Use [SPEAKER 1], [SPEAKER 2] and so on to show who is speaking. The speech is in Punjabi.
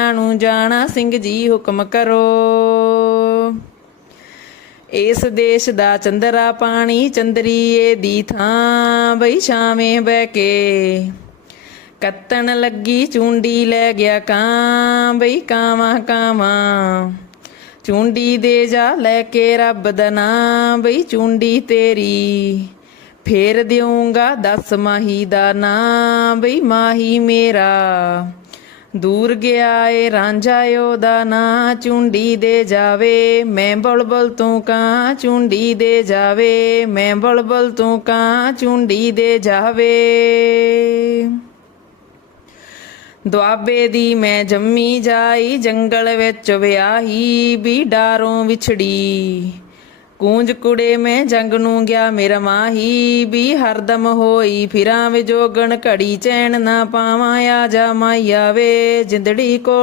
[SPEAKER 1] ਨੂੰ ਜਾਣਾ ਸਿੰਘ ਜੀ ਹੁਕਮ ਕਰੋ। ਇਸ ਦੇਸ਼ ਦਾ ਚੰਦਰਾ ਪਾਣੀ ਚੰਦਰੀਏ ਦੀ ਥਾਂ ਬਈ ਛਾਵੇਂ ਬਹਿ ਕੇ। ਕੱਤਣ ਲੱਗੀ ਚੁੰਡੀ ਲੈ ਗਿਆ ਕਾਂ ਬਈ ਕਾਵਾਂ ਕਾਵਾਂ। ਚੁੰਡੀ ਦੇ ਜਾ ਲੈ ਕੇ ਰੱਬ ਦਾ ਨਾਂ ਬਈ ਚੁੰਡੀ ਤੇਰੀ। ਫੇਰ ਦਿਉਂਗਾ ਦਸ ਮਾਹੀ ਦਾ ਨਾਂ ਬਈ ਮਾਹੀ ਮੇਰਾ। ਦੂਰ ਗਿਆ ਏ ਰਾਂਝਾ, ਉਹਦਾ ਨਾਂ ਚੁੰਡੀ ਦੇ ਜਾਵੇ। ਮੈਂ ਬਲਬਲ ਤੂੰ ਕਾਂ ਚੁੰਡੀ ਦੇ ਜਾਵੇ। ਮੈਂ ਬਲਬਲ ਤੂੰ ਕਾਂ ਚੁੰਡੀ ਦੇ ਜਾਵੇ। ਦੁਆਬੇ ਦੀ ਮੈਂ ਜੰਮੀ ਜਾਈ, ਜੰਗਲ ਵਿੱਚ ਵਿਆਹੀ, ਵੀ ਡਾਰੋਂ ਵਿਛੜੀ। ਕੂੰਜ ਕੁੜੇ ਮੈਂ ਜੰਗ ਨੂੰ ਗਿਆ ਮੇਰਾ ਮਾਹੀ ਵੀ ਹਰਦਮ ਹੋਈ। ਫਿਰਾਂ ਵੇ ਜੋਗਣ ਘੜੀ ਚੈਨ ਨਾ ਪਾਵਾਂ ਆ ਜਾ ਮਾਈਆ ਵੇ ਜਿੰਦੜੀ ਕੋਲ